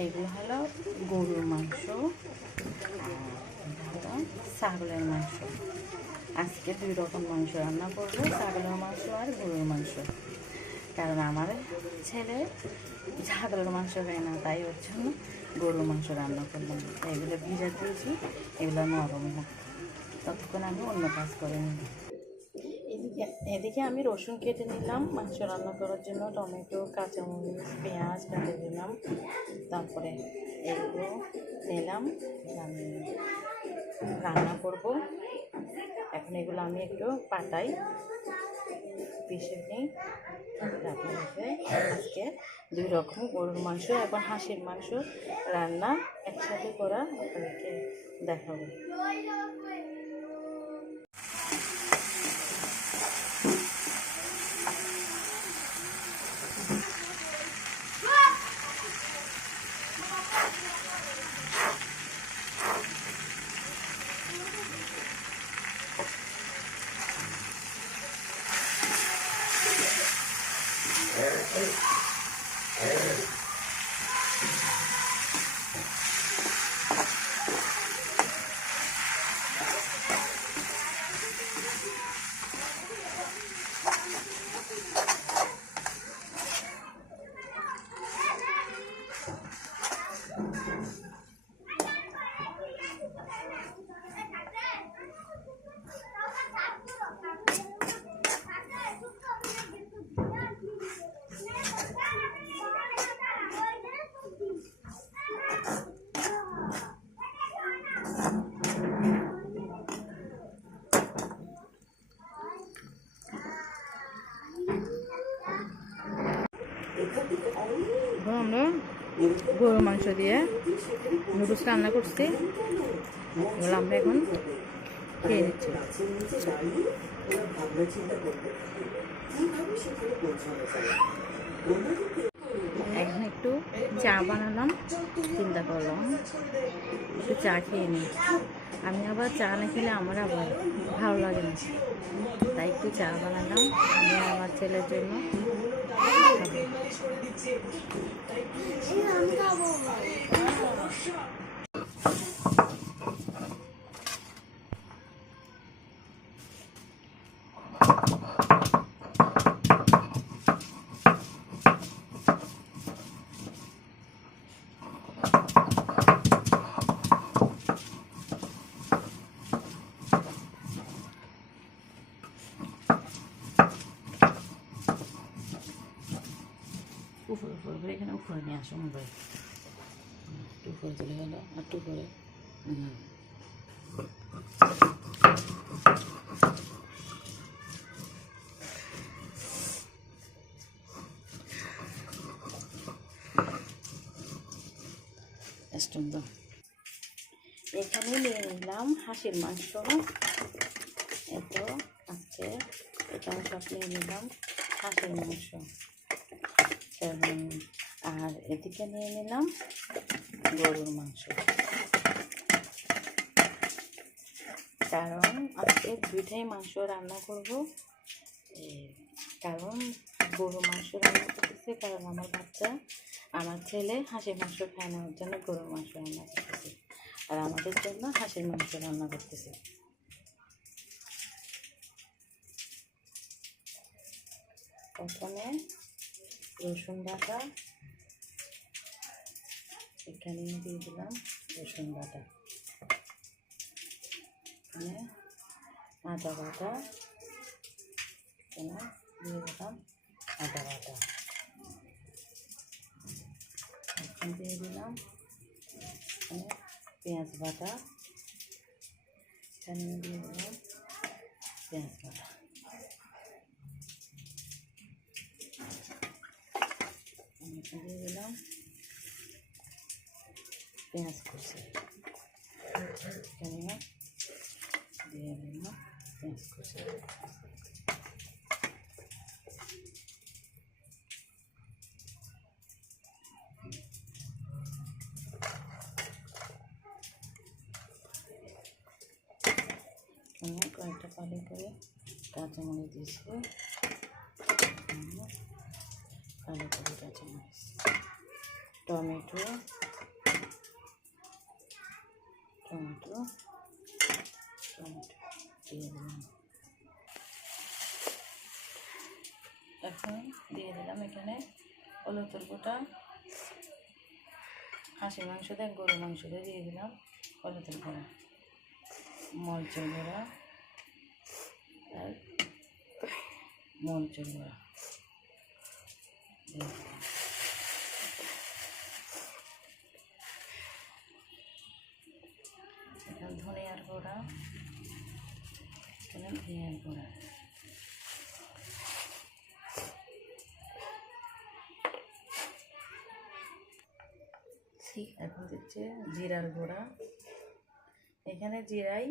এইগুলো হলো গরুর মাংস আর ছাগলের মাংস। আজকে 2 রকম মাংস রান্না করবো, ছাগলের মাংস আর গরুর মাংস। কারণ আমার ছেলে ছাগলের মাংস খায় না, তাই ওর জন্য গরুর মাংস রান্না করলাম। এগুলো ভিজা দিয়েছি, এগুলো নরম না, ততক্ষণ আমি অন্য কাজ করে নিই। এদিকে আমি রসুন কেটে নিলাম মাংস রান্না করার জন্য, টমেটো, কাঁচামরিচ, পেঁয়াজ কেটে দিলাম। তারপরে এগুলো নিলাম, আমি রান্না করব। এখন এগুলো আমি একটু পাটাই পিষে নিই। আপনাদেরকে আজকে 2 রকম গরুর মাংস এবং হাঁসের মাংস রান্না একসাথে করা আপনাদেরকে দেখাবো। আমরা গরুর মাংস দিয়ে নুডলস রান্না করছি, এগুলো আমরা এখন খেয়ে নিচ্ছি। এখন একটু চা বানালাম, চিন্তা করলাম একটু চা খেয়ে নিই। আমি আবার চা না খেলে আমার আবার ভালো লাগে না, তাই একটু চা বানালাম আমি আমার ছেলের জন্য। উপরে এখানে উপরে নিয়ে আসো মোবাইল, একটু উপরে চলে গেল, একটু উপরে। এখানে নিয়ে নিলাম হাঁসের মাংস, এত আজকে এটা সব নিয়ে নিলাম হাঁসের মাংস। আর এদিকে নিয়ে নিলাম গরুর মাংস, কারণ আজকে 2টাই মাংস রান্না করব। কারণ গরুর মাংস রান্না করতেছে, কারণ আমার ছেলে হাঁসের মাংস খায় না, ওর জন্য গরুর মাংস রান্না করতেছে, আর আমাদের জন্য হাঁসের মাংস রান্না করতেছে। প্রথমে রসুন বাটা, এখানে দিয়ে দিলাম রসুন বাটা, এখানে আদা বাটা, এখানে দিয়ে দিলাম আদা বাটা, এখন দিয়ে দিলাম এখানে পেঁয়াজ বাটা, এখানে দিয়ে দিলাম পেঁয়াজ বাটা, দিয়ে দিলাম পেঁয়াজ কুচি, এখানে দিয়ে দিলাম পেঁয়াজ কুচি। কয়েকটা পালি করে কাঁচামরিচ দিয়েছি, পালি করে কাঁচামরিচ, টমেটো, হলুদের গুঁড়া, হাঁসের মাংস দিয়ে গরুর মাংস দিয়ে দিলাম হলুদের গুঁড়া, মরিচের গুঁড়া আর মরিচের গুঁড়া দিয়ে দিলাম। এখানে ধনিয়ার গুঁড়া, এখানে ধনিয়ার গুঁড়া, এখন দিচ্ছে জিরার গুঁড়া। এখানে জিরাই,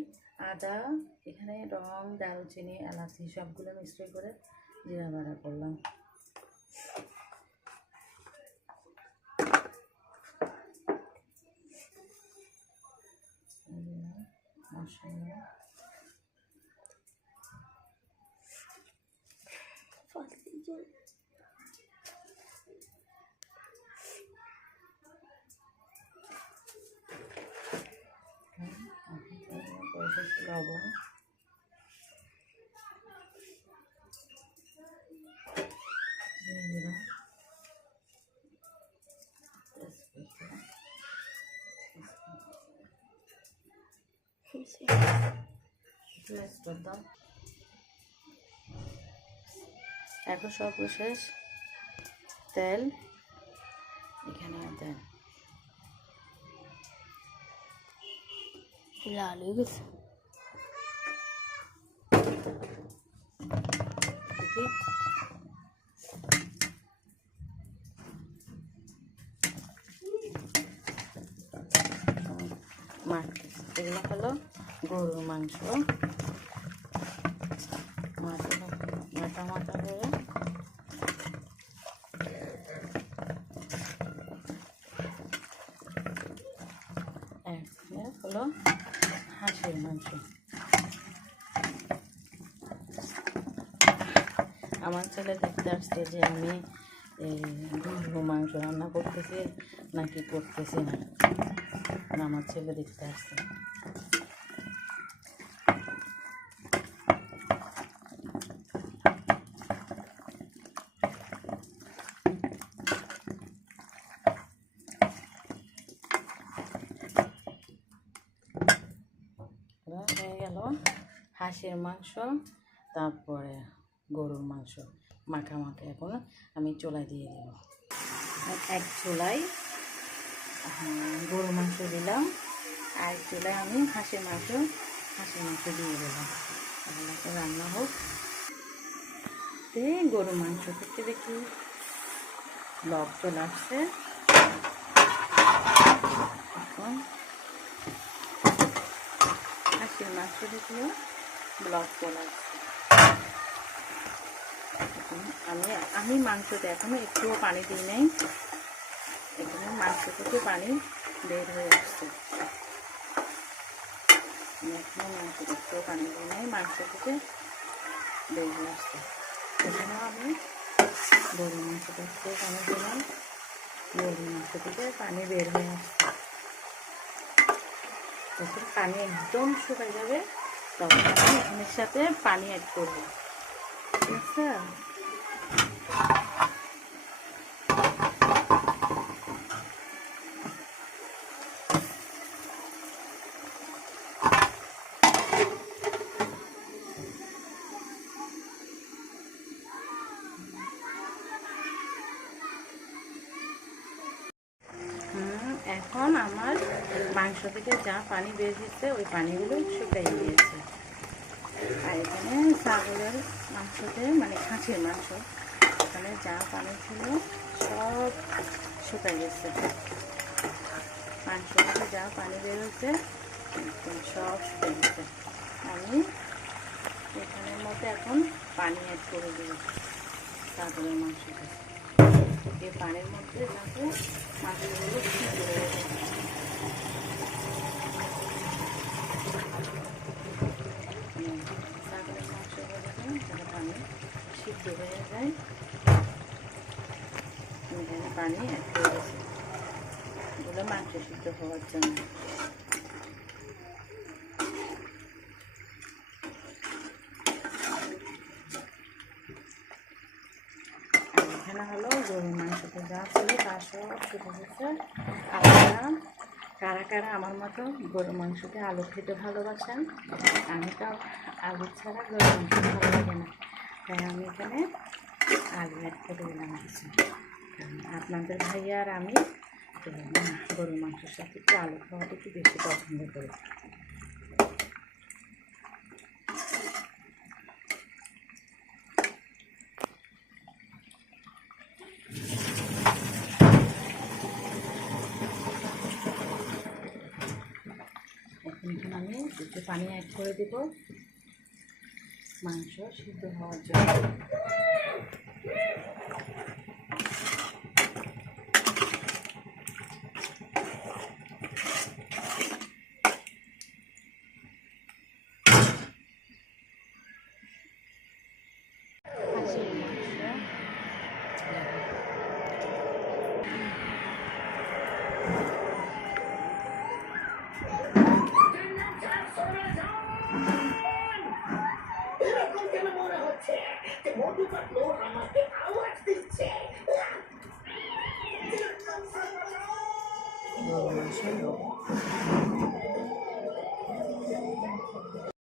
আদা, এখানে রং, দারুচিনি, এলাচি সবগুলো মিশ্র করে জিরা বাড়া করলাম। মশলা লবণ, তেজপাতা, এখন সর্বশেষ তেল এখানে দেন। লাল হয়ে গেছে। এগুলো হলো গরুর মাংস, মাথা মাথা করে হলো হাঁসের মাংস। আমার ছেলে দেখতে আসছে যে আমি গরুর মাংস রান্না করতেছি নাকি করতেছি না, আমার ছেলে দেখতে আসছে। হয়ে গেল হাঁসের মাংস, তারপরে গরুর মাংস মাখা। এখন আমি চুলায় দিয়ে দেব। এক চুলায় গরুর মাংস দিলাম, আর চুলায় আমি হাঁসের মাংস দিয়ে দিলাম। তাহলে রান্না হোক। গরুর মাংস থেকে দেখি লব চলে আসছে। এখন হাঁসের মাংস দেখলেও ব্লক চলে আসছে। আমি মাংসতে এখনো একটুও পানি দিই নাই, এখানে মাংস থেকে পানি বের হয়ে আসছে। এখনো মাংস একটুও পানি দিই নাই, মাংস থেকে বের হয়ে আসছে। এখানেও আমি গরুর মাংস থেকে পানি দিলাম, গরুর মাংস থেকে পানি বের হয়ে আসছে। যখন পানি একদম শুকিয়ে যাবে তখন আমি এখানের সাথে পানি অ্যাড করবো, ঠিক আছে? এখন আমার মাংস থেকে যা পানি বের হচ্ছে ওই পানিগুলো শুকিয়ে গিয়েছে। আর এখানে ছাগলের মাংসতে মানে খাসির মাংস, এখানে যা পানি ছিল সব শুকিয়ে গেছে। মাংস থেকে যা পানি বের হচ্ছে একদম সব শুকিয়ে গেছে। আমি এখানের মধ্যে এখন পানি অ্যাড করে দেব ছাগলের মাংসতে। এই পানির মধ্যে যাতে মাংসগুলো সিদ্ধ হয়ে যায়। ছাগলের মাংসগুলো যাতে পানি সিদ্ধ হয়ে যায়, এখানে পানি অ্যাড করে দিয়েছি এগুলো মাংস সিদ্ধ হওয়ার জন্য। এখানে হলো গরুর মাংসতে যা ছিল তা সব ছুটে গেছে। আপনারা কারা কারা আমার মতো গরুর মাংসতে আলু খেতে ভালোবাসেন? আমি তো আলু ছাড়া গরুর মাংস ভালো লাগে না, তাই আমি এখানে আলু অ্যাড করে দিলাম কিছু। কারণ আপনাদের ভাইয়া আর আমি গরুর মাংসের সাথে একটু আলু খাওয়াটা একটু বেশি পছন্দ করি। এখন আমি একটু পানি অ্যাড করে দেব মাংস সিদ্ধ হওয়ার জন্য।